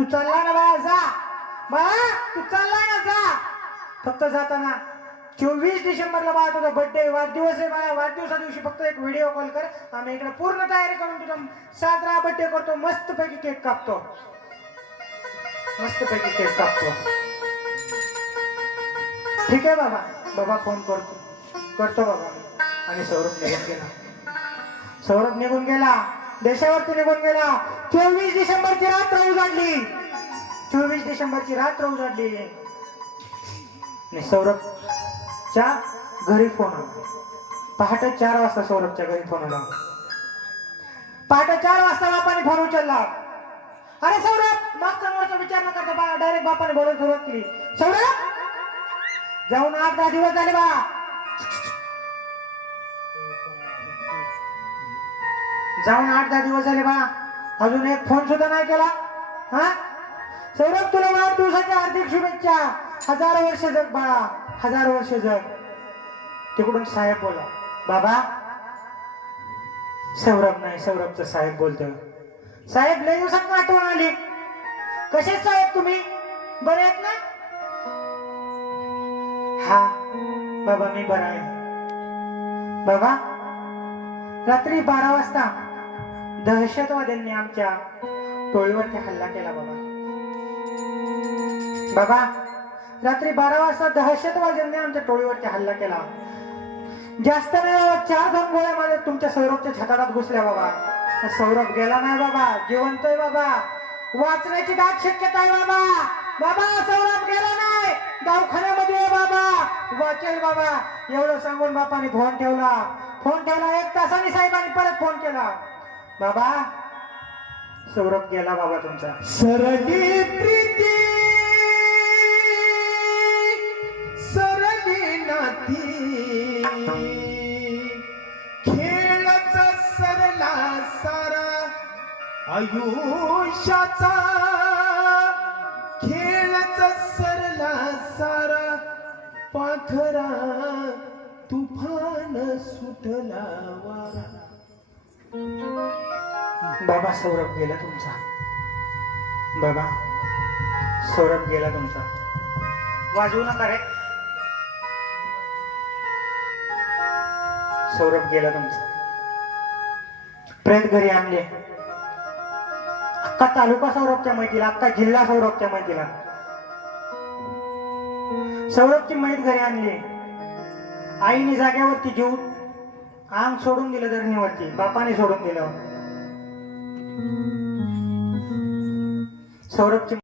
तू चालला ना बाळा जा. बाळा तू चालला ना जा. फक्त जाताना चोवीस डिसेंबरला बाळा तुझा बर्थडे वाढदिवस आहे बाळा. वाढदिवसा दिवशी फक्त एक व्हिडिओ कॉल कर. आम्ही इकडे पूर्ण तयारी करून तुझा साजरा बर्थडे करतो. मस्त पैकी केक कापतो. मस्त पैकी केक कापतो. ठीक आहे बाबा. बाबा फोन करतो. करतो बाबा. आणि सौरभ निघून गेला. सौरभ निघून गेला. देशावरती निघून गेला. चोवीस डिसेंबरची रात्र उजाडली. चोवीस डिसेंबरची रात्र उजाडली. आणि सौरभच्या घरी फोन आला. पहाटे चार वाजता सौरभच्या घरी फोन आला. पहाटे चार वाजता बापाने फोन उचलला. अरे सौरभ मागचा मोठा विचार न करता डायरेक्ट बापाने बोलायला सुरुवात केली. सौरभ जाऊन आठ दहा दिवस झाले बा. जाऊन आठ दहा दिवस झाले बा. अजून एक फोन सुद्धा नाही केला. हा? सौरभ तुला वाढदिवसाच्या हार्दिक शुभेच्छा. हजार वर्ष जग बाळा. हजार वर्ष जग. तिकडून साहेब बोला. बाबा सौरभ नाही सौरभचं साहेब बोलतोय. साहेब लय दिवसात आठवण आली. कसे साहेब तुम्ही? बरे आहेत ना? हा. बाबा मी बरा आहे. बाबा रात्री बारा वाजता दहशतवाद्यांनी आमच्या टोळीवरती हल्ला केला बाबा. बाबा रात्री बारा वाजता दहशतवाद्यांनी आमच्या टोळीवरती हल्ला केला. जास्त नाही बाबा चार दोन गोळ्या माझ्या तुमच्या सौरभच्या छताडात घुसल्या बाबा. सौरभ गेला नाही बाबा जिवंत आहे बाबा. वाचण्याची दाट शक्यता आहे बाबा. बाबा सौरभ गेला नाही. दवाखान्यामध्ये बाबा. वाचेल बाबा एवढं सांगून बापाने फोन ठेवला. फोन ठेवला एक तासाने साहेबांनी परत फोन केला. बाबा सौरभ गेला बाबा तुमचा. सरली प्रीती सरली नाती. खेळच सरला सारा आयुष्याचा. खेळच सरला सारा पाखरा तुफान सुटला वारा. बाबा सौरभ गेला तुमचा. बाबा सौरभ गेला तुमचा. वाजवू नका रे. सौरभ गेला तुमचा. प्रेत घरी आणले. अक्का तालुका सौरभच्या माहितीला अक्का जिल्हा सौरभच्या माहितीला सौरभची मैत घरी आणली. आईने जाग्यावरती जीव आंग सोडून दिलं धरणीवरती बापाने सोडून दिलं. सौरभची